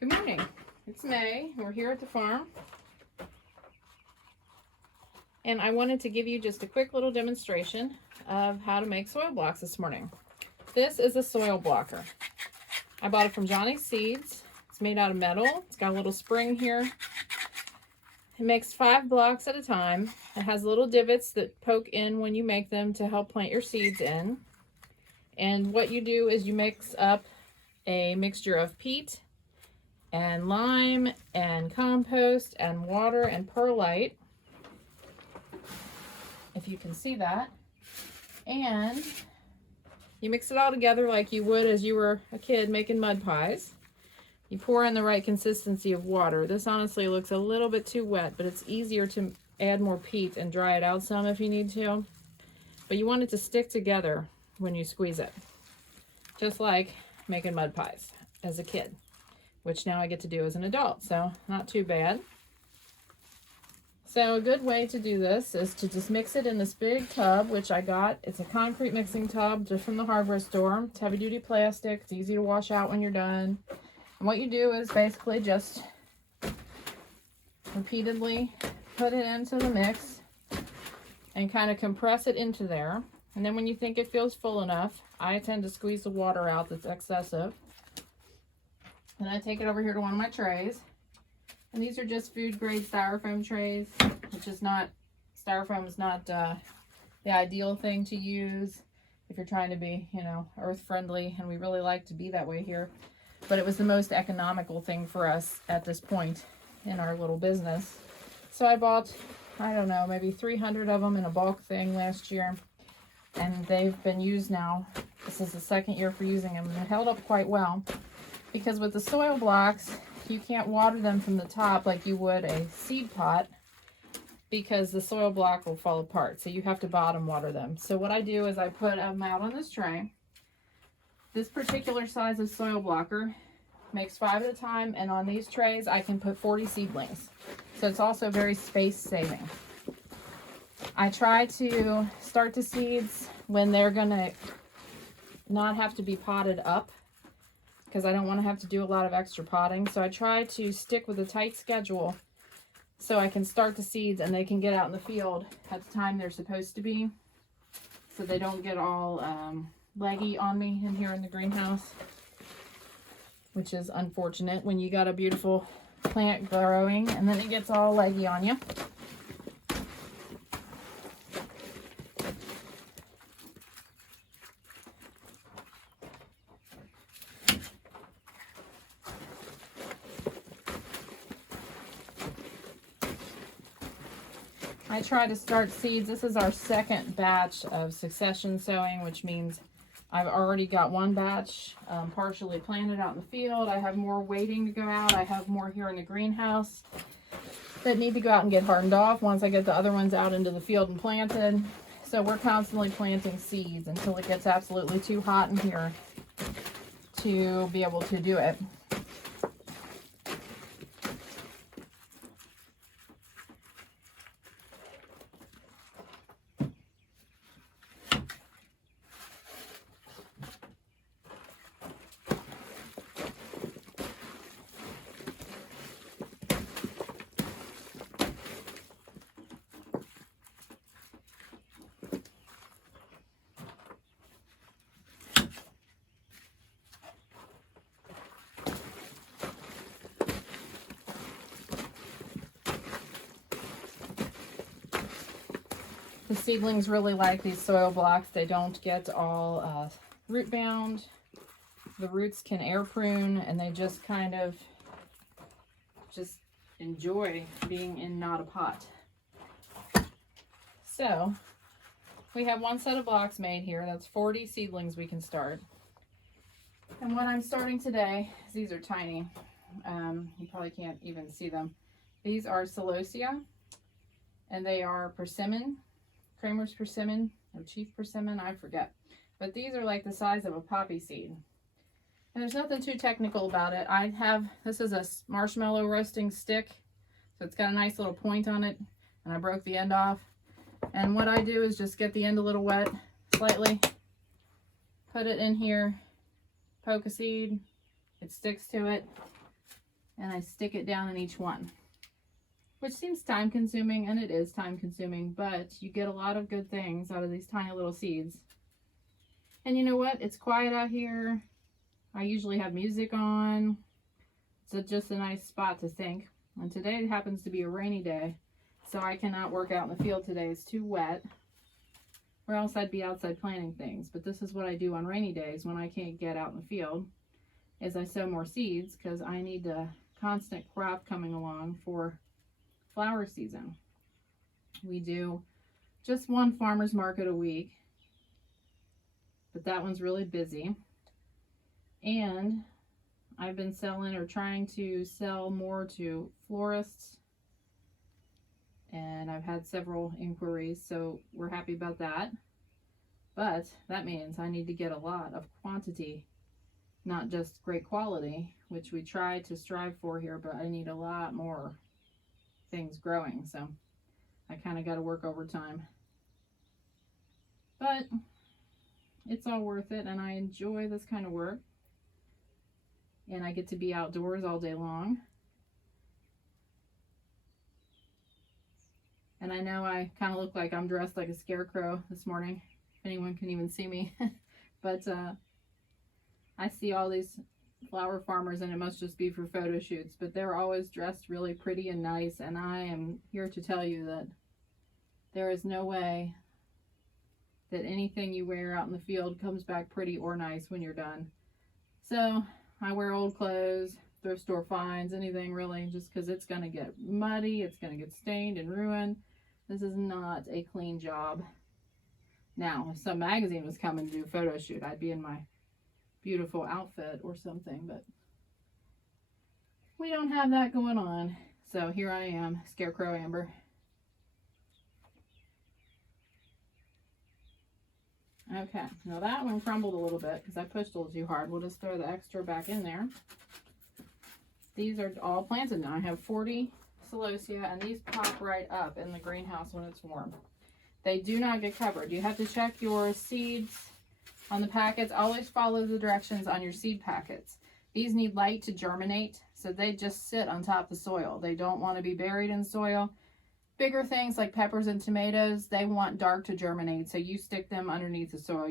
Good morning. It's May. We're here at the farm. And I wanted to give you just a quick little demonstration of how to make soil blocks this morning. This is a soil blocker. I bought it from Johnny's Seeds. It's made out of metal. It's got a little spring here. It makes 5 blocks at a time. It has little divots that poke in when you make them to help plant your seeds in. And what you do is you mix up a mixture of peat and lime and compost and water and perlite, if you can see that, and you mix it all together like you would as you were a kid making mud pies. You pour in the right consistency of water. This honestly looks a little bit too wet, but it's easier to add more peat and dry it out some if you need to, but you want it to stick together when you squeeze it, just like making mud pies as a kid, which now I get to do as an adult, so not too bad. So a good way to do this is to just mix it in this big tub, which I got. It's a concrete mixing tub just from the hardware store. It's heavy duty plastic. It's easy to wash out when you're done. And what you do is basically just repeatedly put it into the mix and kind of compress it into there. And then when you think it feels full enough, I tend to squeeze the water out that's excessive. Then I take it over here to one of my trays. And these are just food grade styrofoam trays, which is not, styrofoam is not the ideal thing to use if you're trying to be, you know, earth friendly, and we really like to be that way here. But it was the most economical thing for us at this point in our little business. So I bought, I don't know, maybe 300 of them in a bulk thing last year, and they've been used now. This is the second year for using them, and they held up quite well. Because with the soil blocks, you can't water them from the top like you would a seed pot, because the soil block will fall apart. So you have to bottom water them. So what I do is I put them out on this tray. This particular size of soil blocker makes 5 at a time, and on these trays I can put 40 seedlings. So it's also very space saving. I try to start the seeds when they're gonna not have to be potted up, because I don't want to have to do a lot of extra potting. So I try to stick with a tight schedule so I can start the seeds and they can get out in the field at the time they're supposed to be, so they don't get all leggy on me in here in the greenhouse, which is unfortunate when you got a beautiful plant growing and then it gets all leggy on you. I try to start seeds. This is our second batch of succession sowing, which means I've already got one batch partially planted out in the field. I have more waiting to go out. I have more here in the greenhouse that need to go out and get hardened off once I get the other ones out into the field and planted. So we're constantly planting seeds until it gets absolutely too hot in here to be able to do it. The seedlings really like these soil blocks. They don't get all root bound. The roots can air prune, and they just kind of just enjoy being in not a pot. So we have one set of blocks made here. That's 40 seedlings we can start. And what I'm starting today, these are tiny. You probably can't even see them. These are Celosia, and they are persimmon. Kramer's persimmon or chief persimmon, I forget. But these are like the size of a poppy seed. And there's nothing too technical about it. This is a marshmallow roasting stick. So it's got a nice little point on it. And I broke the end off. And what I do is just get the end a little wet, slightly. Put it in here, poke a seed. It sticks to it. and I stick it down in each one, which seems time consuming, and it is time consuming, but you get a lot of good things out of these tiny little seeds. And you know what? It's quiet out here. I usually have music on. It's just a nice spot to think. And today happens to be a rainy day, so I cannot work out in the field today. It's too wet, or else I'd be outside planting things. But this is what I do on rainy days when I can't get out in the field, is I sow more seeds because I need a constant crop coming along for flower season. We do just one farmer's market a week, but that one's really busy. And I've been selling or trying to sell more to florists, and I've had several inquiries, so we're happy about that. But that means I need to get a lot of quantity, not just great quality, which we try to strive for here, but I need a lot more things growing, so I kind of got to work overtime. But it's all worth it, and I enjoy this kind of work. And I get to be outdoors all day long. And I know I kind of look like I'm dressed like a scarecrow this morning, if anyone can even see me. But I see all these flower farmers, and it must just be for photo shoots, but they're always dressed really pretty and nice, and I am here to tell you that there is no way that anything you wear out in the field comes back pretty or nice when you're done. So I wear old clothes, thrift store finds, anything really, just because it's going to get muddy, it's going to get stained and ruined. This is not a clean job. Now, if some magazine was coming to do a photo shoot, I'd be in my beautiful outfit or something, but we don't have that going on. So here I am, Scarecrow Amber. Okay, now that one crumbled a little bit because I pushed a little too hard. We'll just throw the extra back in there. These are all planted now. I have 40 Celosia, and these pop right up in the greenhouse when it's warm. They do not get covered. You have to check your seeds on the packets. Always follow the directions on your seed packets. These need light to germinate, so they just sit on top of the soil. They don't want to be buried in soil. Bigger things like peppers and tomatoes, they want dark to germinate, so you stick them underneath the soil.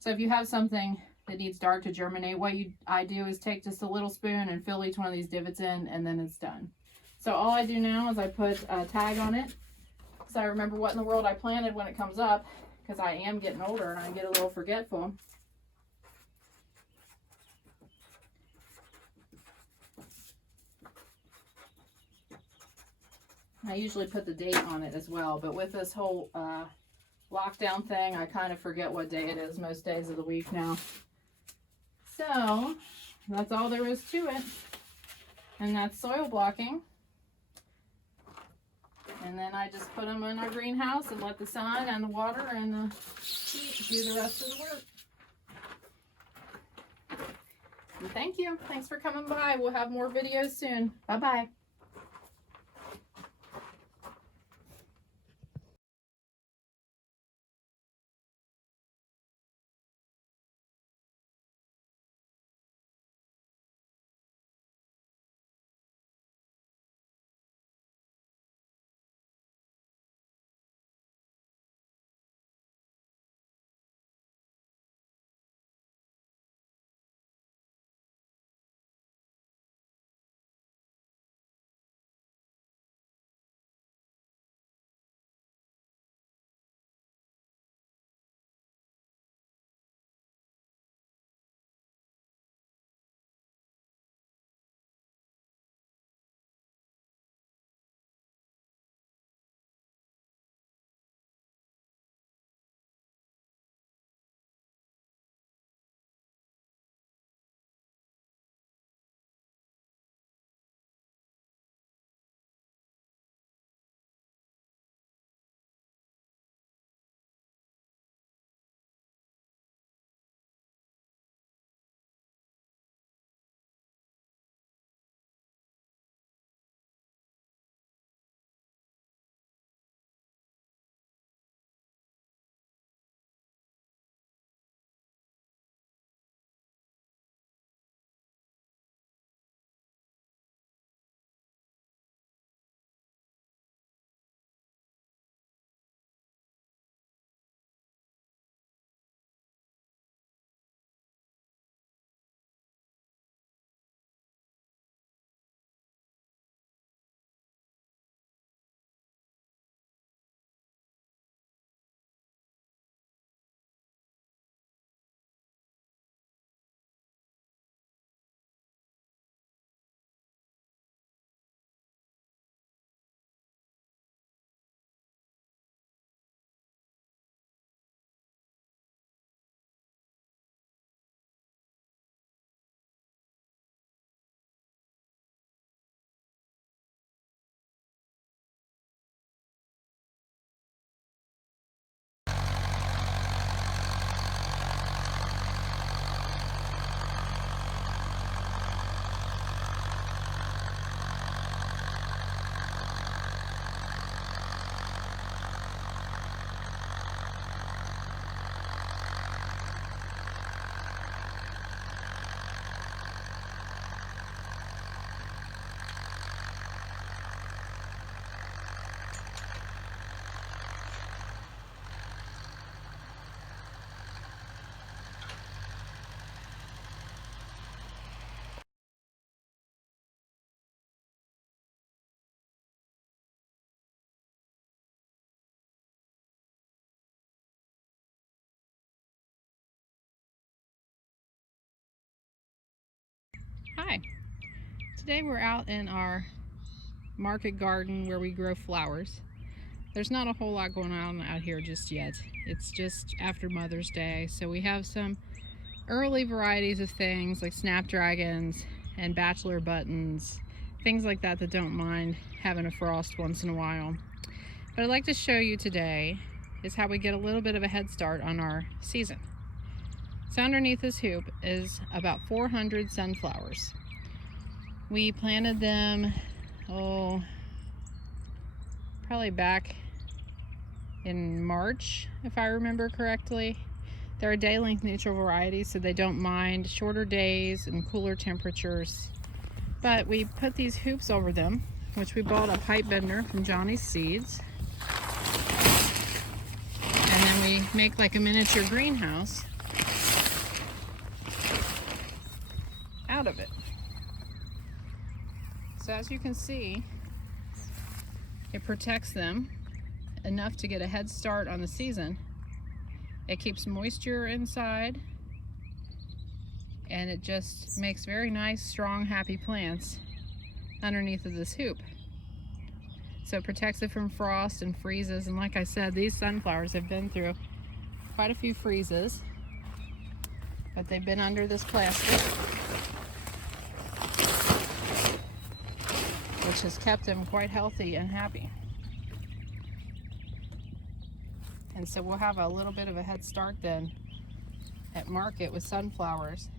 So if you have something that needs dark to germinate, what I do is take just a little spoon and fill each one of these divots in, and then it's done. So all I do now is I put a tag on it, so I remember what in the world I planted when it comes up, because I am getting older and I get a little forgetful. I usually put the date on it as well, but with this whole lockdown thing, I kind of forget what day it is most days of the week now. So that's all there is to it. And that's soil blocking. And then I just put them in our greenhouse and let the sun and the water and the heat do the rest of the work. And thank you. Thanks for coming by. We'll have more videos soon. Bye-bye. Today we're out in our market garden where we grow flowers. There's not a whole lot going on out here just yet. It's just after Mother's Day, so we have some early varieties of things like Snapdragons and bachelor buttons, things like that that don't mind having a frost once in a while. What I'd like to show you today is how we get a little bit of a head start on our season. So underneath this hoop is about 400 sunflowers. We planted them, probably back in March, if I remember correctly. They're a day-length neutral variety, so they don't mind shorter days and cooler temperatures. But we put these hoops over them, which we bought a pipe bender from Johnny's Seeds. And then we make like a miniature greenhouse out of it. So as you can see, it protects them enough to get a head start on the season. It keeps moisture inside, and it just makes very nice, strong, happy plants underneath of this hoop. So it protects it from frost and freezes, and like I said, these sunflowers have been through quite a few freezes, but they've been under this plastic, which has kept them quite healthy and happy. And so we'll have a little bit of a head start then at market with sunflowers,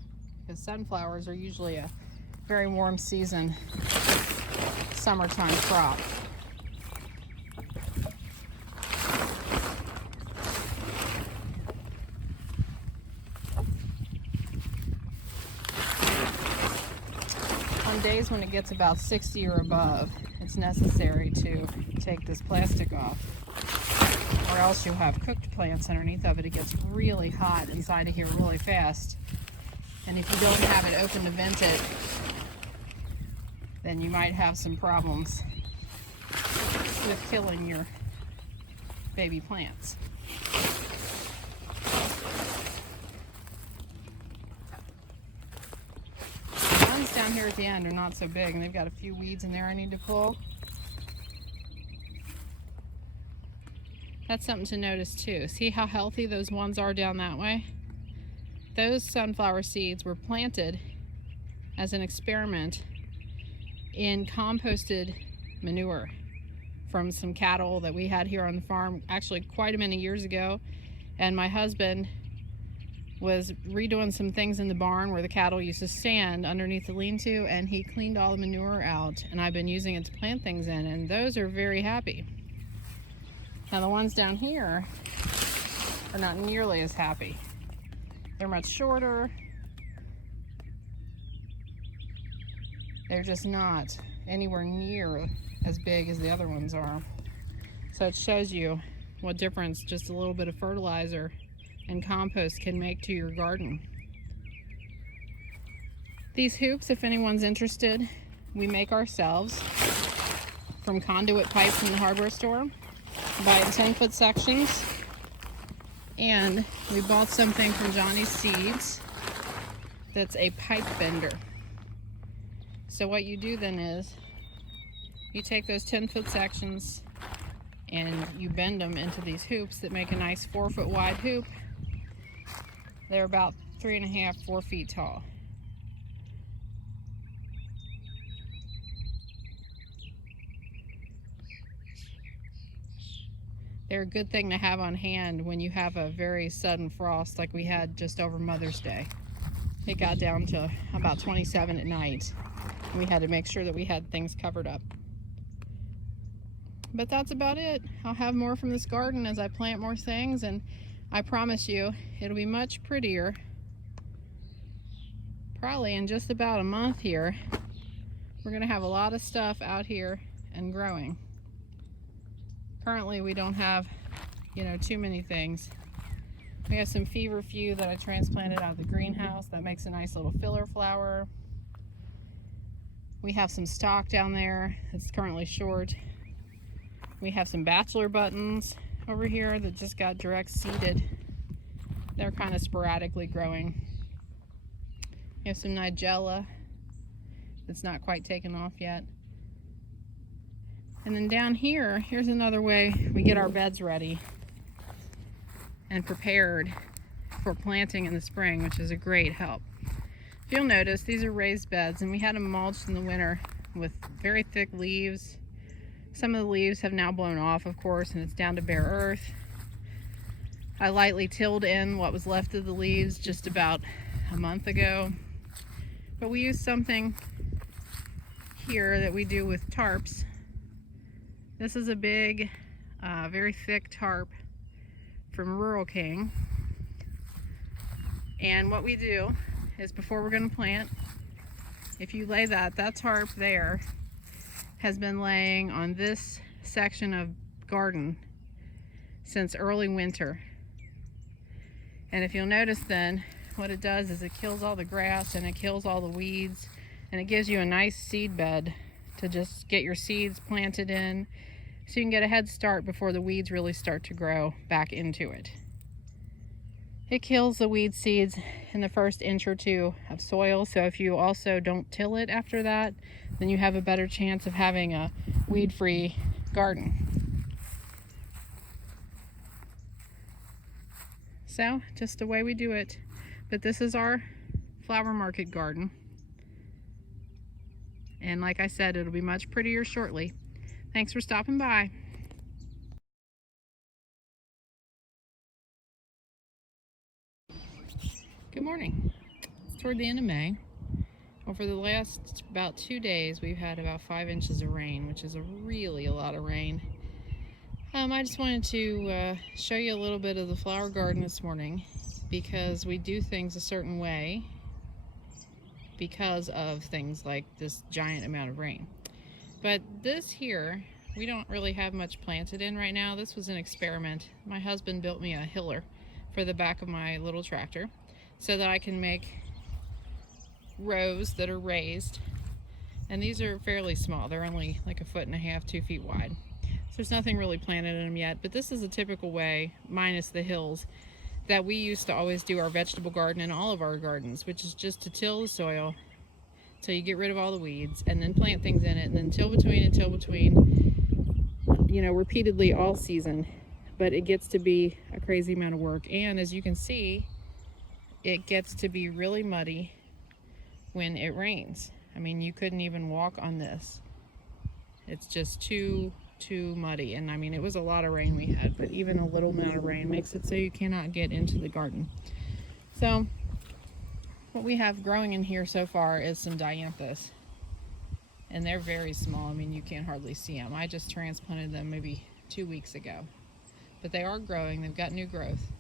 because sunflowers are usually a very warm season summertime crop. On days when it gets about 60 or above, it's necessary to take this plastic off, or else you'll have cooked plants underneath of it. It gets really hot inside of here really fast, and if you don't have it open to vent it, then you might have some problems with killing your baby plants. The ones down here at the end are not so big, and they've got a few weeds in there I need to pull. That's something to notice too. See how healthy those ones are down that way? Those sunflower seeds were planted as an experiment in composted manure from some cattle that we had here on the farm, actually quite a many years ago. And my husband was redoing some things in the barn where the cattle used to stand underneath the lean-to, and he cleaned all the manure out, and I've been using it to plant things in, and those are very happy. Now the ones down here are not nearly as happy. They're much shorter. They're just not anywhere near as big as the other ones are. So it shows you what difference just a little bit of fertilizer and compost can make to your garden. These hoops, if anyone's interested, we make ourselves from conduit pipes in the hardware store. By 10-foot sections, and we bought something from Johnny's Seeds that's a pipe bender. So what you do then is you take those 10-foot sections and you bend them into these hoops that make a nice 4-foot wide hoop. They're about 3.5, 4 feet tall. They're a good thing to have on hand when you have a very sudden frost like we had just over Mother's Day. It got down to about 27 at night, and we had to make sure that we had things covered up. But that's about it. I'll have more from this garden as I plant more things, and I promise you it'll be much prettier probably in just about a month here. We're gonna have a lot of stuff out here and growing. Currently we don't have, too many things. We have some feverfew that I transplanted out of the greenhouse. That makes a nice little filler flower. We have some stock down there that's currently short. We have some bachelor buttons over here that just got direct seeded. They're kind of sporadically growing. We have some nigella. It's not quite taken off yet. And then down here, here's another way we get our beds ready and prepared for planting in the spring, which is a great help. If you'll notice, these are raised beds, and we had them mulched in the winter with very thick leaves. Some of the leaves have now blown off, of course, and it's down to bare earth. I lightly tilled in what was left of the leaves just about a month ago. But we used something here that we do with tarps. This is a big, very thick tarp from Rural King. And what we do is, before we're going to plant, if you lay that tarp there has been laying on this section of garden since early winter. And if you'll notice, then what it does is it kills all the grass and it kills all the weeds, and it gives you a nice seed bed to just get your seeds planted in, so you can get a head start before the weeds really start to grow back into it. It kills the weed seeds in the first inch or two of soil, so if you also don't till it after that, then you have a better chance of having a weed-free garden. So, just the way we do it. But this is our flower market garden. And like I said, it'll be much prettier shortly. Thanks for stopping by. Good morning. It's toward the end of May. Well, for the last about 2 days, we've had about 5 inches of rain, which is really a lot of rain. I just wanted to show you a little bit of the flower garden this morning, because we do things a certain way because of things like this giant amount of rain. But this here, we don't really have much planted in right now. This was an experiment. My husband built me a hiller for the back of my little tractor so that I can make rows that are raised. And these are fairly small. They're only like 1.5 feet, 2 feet wide. So there's nothing really planted in them yet, but this is a typical way, minus the hills, that we used to always do our vegetable garden in all of our gardens, which is just to till the soil till you get rid of all the weeds, and then plant things in it, and then till between, you know, repeatedly all season. But it gets to be a crazy amount of work, and as you can see, it gets to be really muddy when it rains. I mean, you couldn't even walk on this. It's just too muddy. And I mean, it was a lot of rain we had, but even a little amount of rain makes it so you cannot get into the garden. So what we have growing in here so far is some dianthus, and they're very small. I mean, you can't hardly see them. I just transplanted them maybe 2 weeks ago, but they are growing. They've got new growth.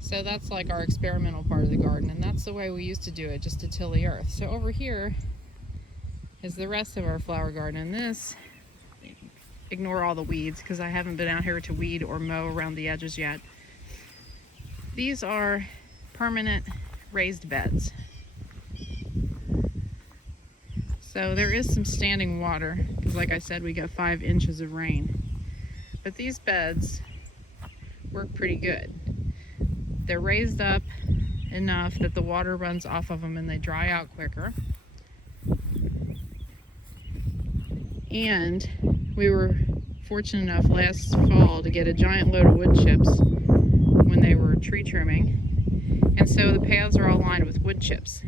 So that's like our experimental part of the garden, and that's the way we used to do it, just to till the earth. So over here is the rest of our flower garden, and this, ignore all the weeds because I haven't been out here to weed or mow around the edges yet. These are permanent raised beds. So there is some standing water because, like I said, we got 5 inches of rain. But these beds work pretty good. They're raised up enough that the water runs off of them and they dry out quicker. And we were fortunate enough last fall to get a giant load of wood chips when they were tree trimming. And so the paths are all lined with wood chips.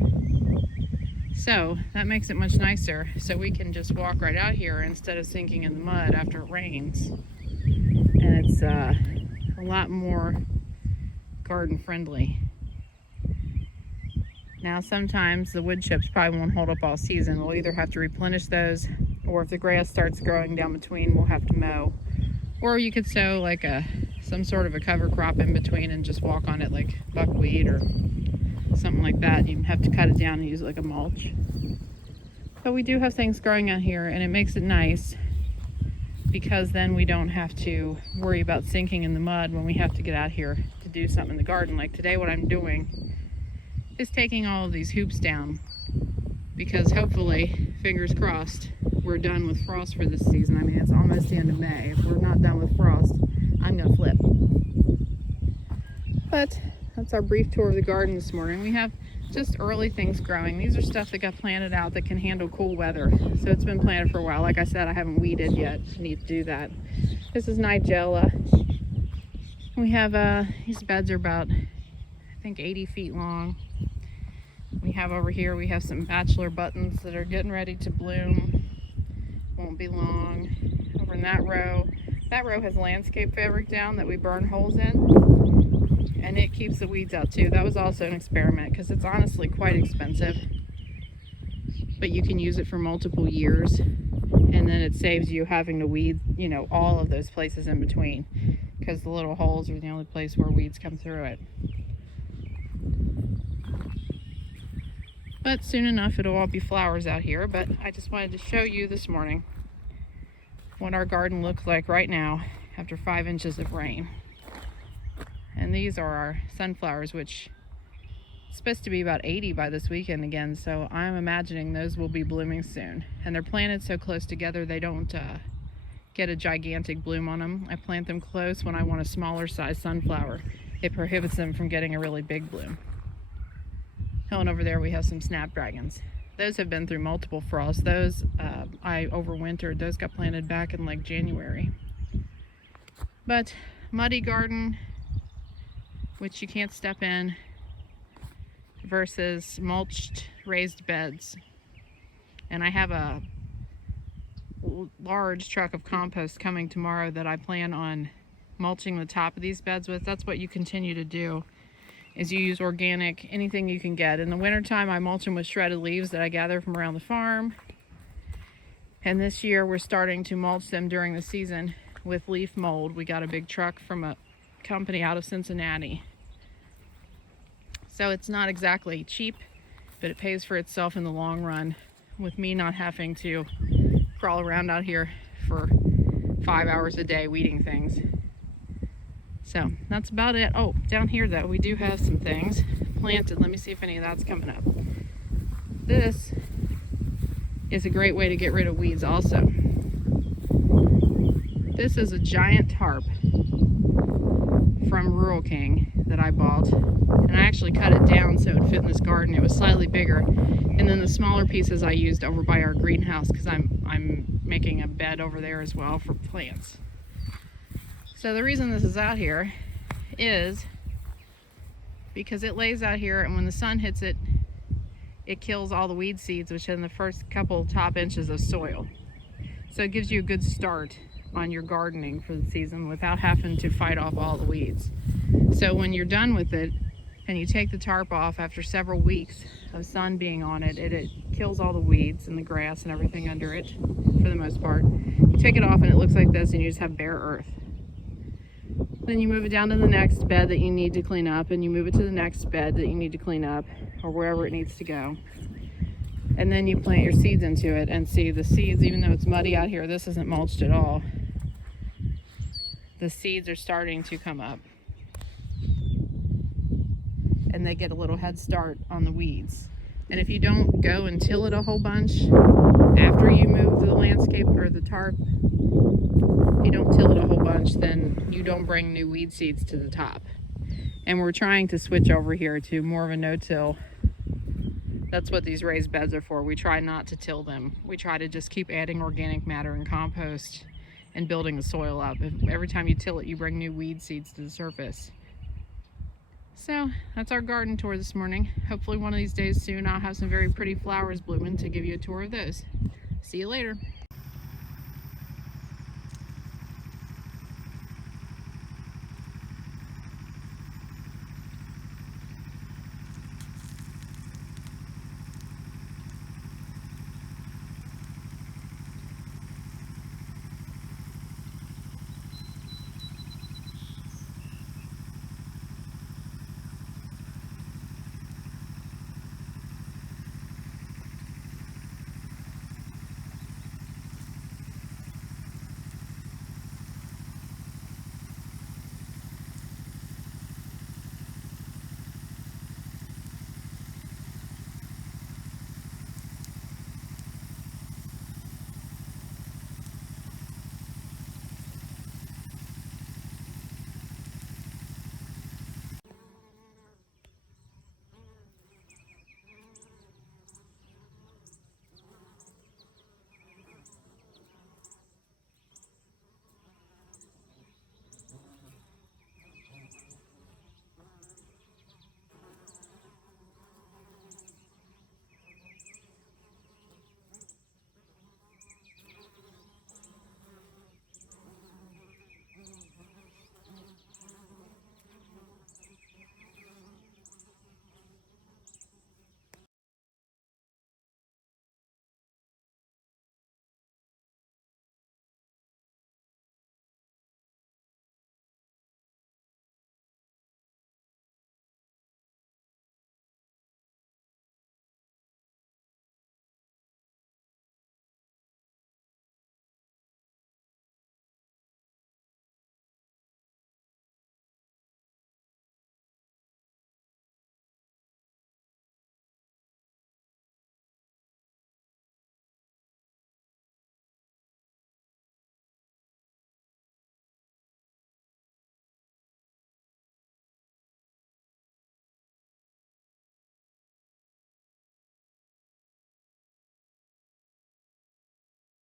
So that makes it much nicer, so we can just walk right out here instead of sinking in the mud after it rains. And it's a lot more garden friendly. Now sometimes the wood chips probably won't hold up all season. We'll either have to replenish those, or if the grass starts growing down between, we'll have to mow. Or you could sow like some sort of a cover crop in between and just walk on it like buckwheat or something like that. You have to cut it down and use it like a mulch. But we do have things growing out here, and it makes it nice because then we don't have to worry about sinking in the mud when we have to get out here to do something in the garden. Like today, what I'm doing is taking all of these hoops down because hopefully, fingers crossed, we're done with frost for this season. I mean, it's almost the end of May. If we're not done with frost, I'm gonna flip. But that's our brief tour of the garden this morning. We have just early things growing. These are stuff that got planted out that can handle cool weather. So it's been planted for a while. Like I said, I haven't weeded yet. I need to do that. This is Nigella. We have these beds are about, I think, 80 feet long. We have over here, we have some bachelor buttons that are getting ready to bloom. Won't be long. Over in that row has landscape fabric down that we burn holes in, and it keeps the weeds out too. That was also an experiment because it's honestly quite expensive, but you can use it for multiple years, and then it saves you having to weed, you know, all of those places in between, because the little holes are the only place where weeds come through it. But soon enough it'll all be flowers out here. But I just wanted to show you this morning what our garden looks like right now after 5 inches of rain. And these are our sunflowers, which is supposed to be about 80 by this weekend again, so I'm imagining those will be blooming soon. And they're planted so close together they don't get a gigantic bloom on them. I plant them close when I want a smaller size sunflower. It prohibits them from getting a really big bloom. Oh, and over there we have some Snapdragons. Those have been through multiple frosts. Those I overwintered. Those got planted back in like January. But muddy garden, which you can't step in, versus mulched raised beds. And I have a large truck of compost coming tomorrow that I plan on mulching the top of these beds with. That's what you continue to do, is you use organic, anything you can get. In the wintertime, I mulch them with shredded leaves that I gather from around the farm. And this year, we're starting to mulch them during the season with leaf mold. We got a big truck from a company out of Cincinnati. So it's not exactly cheap, but it pays for itself in the long run, with me not having to crawl around out here for 5 hours a day weeding things. So that's about it. Oh, down here though, we do have some things planted. Let me see if any of that's coming up. This is a great way to get rid of weeds also. This is a giant tarp from Rural King that I bought. And I actually cut it down so it would fit in this garden. It was slightly bigger. And then the smaller pieces I used over by our greenhouse, because I'm making a bed over there as well for plants. So the reason this is out here is because it lays out here, and when the sun hits it, it kills all the weed seeds, which are in the first couple top inches of soil. So it gives you a good start on your gardening for the season without having to fight off all the weeds. So when you're done with it and you take the tarp off after several weeks of sun being on it, it kills all the weeds and the grass and everything under it for the most part. You take it off and it looks like this, and you just have bare earth. Then you move it down to the next bed that you need to clean up, and you move it to the next bed that you need to clean up, or wherever it needs to go. And then you plant your seeds into it, and see the seeds, even though it's muddy out here, this isn't mulched at all. The seeds are starting to come up, and they get a little head start on the weeds. And if you don't go and till it a whole bunch after you move the landscape or the tarp, if you don't till it a whole bunch, then you don't bring new weed seeds to the top. And we're trying to switch over here to more of a no-till. That's what these raised beds are for. We try not to till them. We try to just keep adding organic matter and compost and building the soil up. Every time you till it, you bring new weed seeds to the surface. So that's our garden tour this morning. Hopefully one of these days soon I'll have some very pretty flowers blooming to give you a tour of those. See you later.